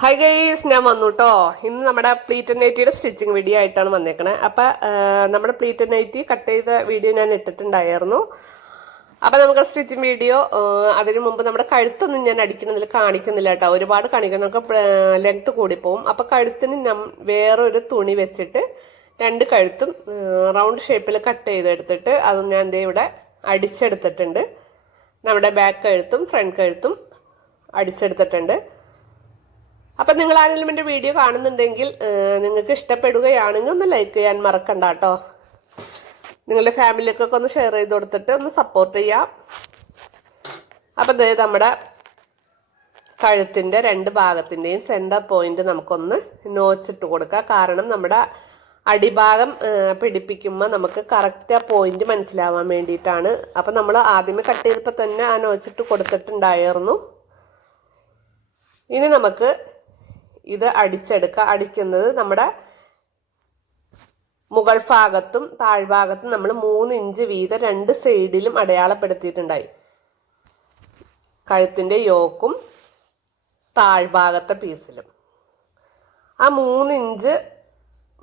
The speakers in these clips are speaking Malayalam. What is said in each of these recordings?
ഹായ് ഗൈസ്, ഞാൻ വന്നു കേട്ടോ. ഇന്ന് നമ്മുടെ പ്ലീറ്റ് നൈറ്റിയുടെ സ്റ്റിച്ചിങ് വീഡിയോ ആയിട്ടാണ് വന്നേക്കണേ. അപ്പം നമ്മുടെ പ്ലീറ്റ് നൈറ്റി കട്ട് ചെയ്ത വീഡിയോ ഞാൻ ഇട്ടിട്ടുണ്ടായിരുന്നു. അപ്പം നമുക്ക് സ്റ്റിച്ചിങ് വീഡിയോ അതിനു മുമ്പ് നമ്മുടെ കഴുത്തൊന്നും ഞാൻ അടിക്കുന്നതിൽ കാണിക്കുന്നില്ല കേട്ടോ. ഒരുപാട് കാണിക്കും, നമുക്ക് ലെങ്ത് കൂടിപ്പോവും. അപ്പം കഴുത്തിന് വേറൊരു തുണി വെച്ചിട്ട് രണ്ട് കഴുത്തും റൗണ്ട് ഷേപ്പിൽ കട്ട് ചെയ്തെടുത്തിട്ട് അത് ഞാൻ ദേ ഇവിടെ അടിച്ചെടുത്തിട്ടുണ്ട്. നമ്മുടെ ബാക്ക് കഴുത്തും ഫ്രണ്ട് കഴുത്തും അടിച്ചെടുത്തിട്ടുണ്ട്. അപ്പം നിങ്ങൾ ആരെങ്കിലും എൻ്റെ വീഡിയോ കാണുന്നുണ്ടെങ്കിൽ നിങ്ങൾക്ക് ഇഷ്ടപ്പെടുകയാണെങ്കിൽ ഒന്ന് ലൈക്ക് ചെയ്യാൻ മറക്കണ്ട കേട്ടോ. നിങ്ങളുടെ ഫാമിലിക്കൊക്കെ ഒന്ന് ഷെയർ ചെയ്ത് കൊടുത്തിട്ട് ഒന്ന് സപ്പോർട്ട് ചെയ്യാം. അപ്പം ദേ നമ്മുടെ കഴുത്തിൻ്റെ രണ്ട് ഭാഗത്തിൻ്റെയും സെൻറ്റർ പോയിന്റ് നമുക്കൊന്ന് നോച്ചിട്ട് കൊടുക്കാം. കാരണം നമ്മുടെ അടിഭാഗം പിടിപ്പിക്കുമ്പോൾ നമുക്ക് കറക്റ്റ് ആ പോയിന്റ് മനസ്സിലാവാൻ വേണ്ടിയിട്ടാണ്. അപ്പം നമ്മൾ ആദ്യമേ കട്ട് ചെയ്തപ്പോൾ തന്നെ ആ നോച്ചിട്ട് കൊടുത്തിട്ടുണ്ടായിരുന്നു. ഇനി നമുക്ക് ഇത് അടിക്കുന്നത് നമ്മുടെ മുകൾ ഭാഗത്തും താഴ്ഭാഗത്തും നമ്മൾ 3 ഇഞ്ച് വീതം രണ്ട് സൈഡിലും അടയാളപ്പെടുത്തിയിട്ടുണ്ടായി. കഴുത്തിന്റെ യോക്കും താഴ്ഭാഗത്തെ പീസിലും ആ 3 ഇഞ്ച്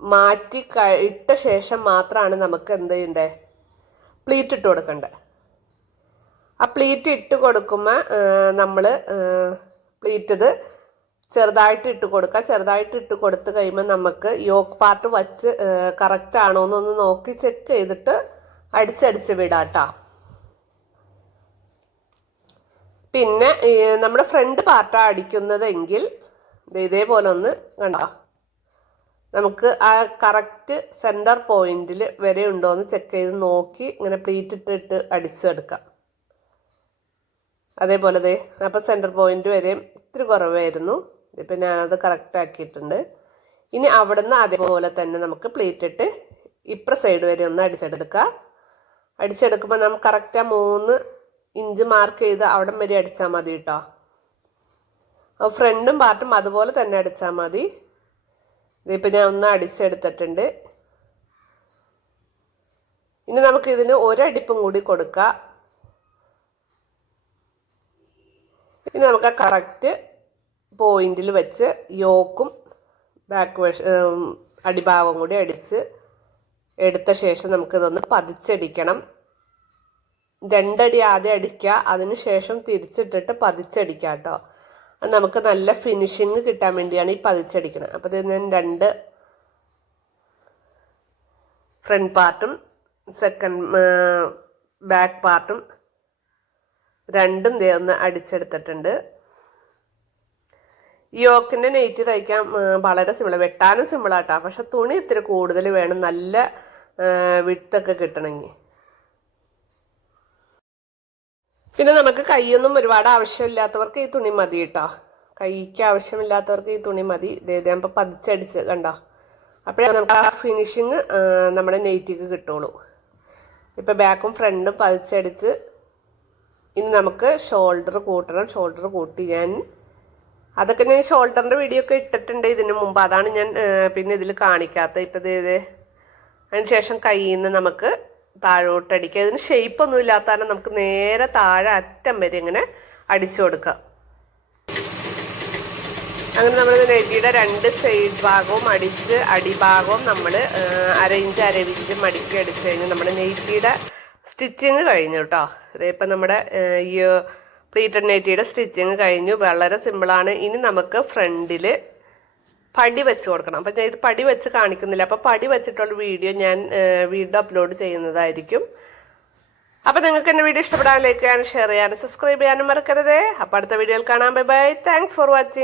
മാറ്റി ഇട്ട ശേഷം മാത്രമാണ് നമുക്ക് എന്ത് ചെയ്യണ്ടേ, പ്ലീറ്റ് ഇട്ട് കൊടുക്കണ്ടേ. ആ പ്ലീറ്റ് ഇട്ട് കൊടുക്കുമ്പോൾ നമ്മൾ പ്ലീറ്റ് ഇത് ചെറുതായിട്ട് ഇട്ട് കൊടുക്കുക. ചെറുതായിട്ട് ഇട്ട് കൊടുത്തു കഴിയുമ്പോൾ നമുക്ക് യോക്ക് പാർട്ട് വച്ച് കറക്റ്റ് ആണോ എന്നൊന്ന് നോക്കി ചെക്ക് ചെയ്തിട്ട് അടിച്ചടിച്ച് വിടാട്ടോ. പിന്നെ നമ്മുടെ ഫ്രണ്ട് പാർട്ടാണ് അടിക്കുന്നതെങ്കിൽ ഇതേപോലെ ഒന്ന് കണ്ടോ, നമുക്ക് ആ കറക്റ്റ് സെൻറ്റർ പോയിന്റിൽ വരെ ഉണ്ടോ എന്ന് ചെക്ക് ചെയ്ത് നോക്കി ഇങ്ങനെ പ്ലീറ്റ് ഇട്ടിട്ട് അടിച്ചെടുക്കാം. അതേപോലെ ദേ അപ്പം സെൻറ്റർ പോയിന്റ് വരെ ഇത്തിരി കുറവായിരുന്നു. ഇപ്പം ഞാനത് കറക്റ്റ് ആക്കിയിട്ടുണ്ട്. ഇനി അവിടെ നിന്ന് അതേപോലെ തന്നെ നമുക്ക് പ്ലീറ്റ് ഇട്ട് ഇപ്പുറ സൈഡ് വരെ ഒന്ന് അടിച്ചെടുക്കുമ്പോൾ നമുക്ക് കറക്റ്റ് ആ 3 ഇഞ്ച് മാർക്ക് ചെയ്ത് അവിടം വരെ അടിച്ചാൽ മതി കേട്ടോ. ഫ്രണ്ടും പാർട്ടും അതുപോലെ തന്നെ അടിച്ചാൽ മതി. ഇതിപ്പോൾ ഞാൻ ഒന്ന് അടിച്ചെടുത്തിട്ടുണ്ട്. ഇനി നമുക്ക് ഇതിന് ഒരടിപ്പും കൂടി കൊടുക്കാം. ഇനി നമുക്ക് ആ കറക്റ്റ് പോയിന്റിൽ വെച്ച് യോക്കും ബാക്ക് അടിഭാഗം കൂടി അടിച്ച് എടുത്ത ശേഷം നമുക്കിതൊന്ന് പതിച്ചടിക്കണം. 2 അടി ആദ്യം അടിക്കുക, അതിനുശേഷം തിരിച്ചിട്ടിട്ട് പതിച്ചടിക്കുക കേട്ടോ. അത് നമുക്ക് നല്ല ഫിനിഷിങ് കിട്ടാൻ വേണ്ടിയാണ് ഈ പതിച്ചടിക്കണം. അപ്പോൾ ഇത് ഞാൻ 2 ഫ്രണ്ട് പാർട്ടും സെക്കൻഡ് ബാക്ക് പാർട്ടും രണ്ടും ദേ ഒന്ന് അടിച്ചെടുത്തിട്ടുണ്ട്. യോക്കിൻ്റെ നെയ്റ്റ് തയ്ക്കാൻ വളരെ സിമ്പിളാണ്, വെട്ടാനും സിമ്പിളാട്ടോ. പക്ഷെ തുണി ഇത്തിരി കൂടുതൽ വേണം, നല്ല വിട്ടൊക്കെ കിട്ടണമെങ്കിൽ. പിന്നെ നമുക്ക് കൈയൊന്നും ഒരുപാട് ആവശ്യമില്ലാത്തവർക്ക് ഈ തുണി മതി കേട്ടോ. കൈക്ക് ആവശ്യമില്ലാത്തവർക്ക് ഈ തുണി മതി. ഞാൻ ഇപ്പോൾ പതിച്ചടിച്ച് കണ്ടോ, അപ്പോഴേ നമുക്ക് ആ ഫിനിഷിങ് നമ്മുടെ നെയ്റ്റിക്ക് കിട്ടുള്ളൂ. ഇപ്പം ബാക്കും ഫ്രണ്ടും പതിച്ചടിച്ച് ഇനി നമുക്ക് ഷോൾഡർ കൂട്ടണം. ഷോൾഡർ കൂട്ടി അതൊക്കെ ഞാൻ ഷോൾഡറിൻ്റെ വീഡിയോ ഒക്കെ ഇട്ടിട്ടുണ്ട് ഇതിന് മുമ്പ്. അതാണ് ഞാൻ പിന്നെ ഇതിൽ കാണിക്കാത്തത്. ഇപ്പം ഇത് അതിന് ശേഷം കയ്യിൽ നിന്ന് നമുക്ക് താഴോട്ടടിക്കുക. ഇതിന് ഷേപ്പൊന്നും ഇല്ലാത്തതാണ്, നമുക്ക് നേരെ താഴെ അറ്റം വരെ ഇങ്ങനെ അടിച്ചു കൊടുക്കാം. അങ്ങനെ നമ്മൾ നെറ്റിയുടെ 2 സൈഡ് ഭാഗവും അടിച്ച് അടിഭാഗവും നമ്മൾ അരയിഞ്ച് മടക്കി അടിച്ചു കഴിഞ്ഞ് നമ്മുടെ നെറ്റിയുടെ സ്റ്റിച്ചിങ് കഴിഞ്ഞു കേട്ടോ. ഇതിപ്പോൾ നമ്മുടെ ഈ പ്ലീറ്റഡ് നൈറ്റിയുടെ സ്റ്റിച്ചിങ് കഴിഞ്ഞു. വളരെ സിമ്പിളാണ്. ഇനി നമുക്ക് ഫ്രണ്ടിൽ പടി വെച്ച് കൊടുക്കണം. അപ്പം ഞാൻ ഇത് പടി വെച്ച് കാണിക്കുന്നില്ല. അപ്പോൾ പടി വെച്ചിട്ടുള്ള വീഡിയോ ഞാൻ വീണ്ടും അപ്ലോഡ് ചെയ്യുന്നതായിരിക്കും. അപ്പം നിങ്ങൾക്ക് എൻ്റെ വീഡിയോ ഇഷ്ടപ്പെടാൻ ലൈക്ക് ചെയ്യാനും ഷെയർ ചെയ്യാനും സബ്സ്ക്രൈബ് ചെയ്യാനും മറക്കരുതേ. അപ്പോൾ അടുത്ത വീഡിയോയിൽ കാണാം. Bye bye. Thanks for watching.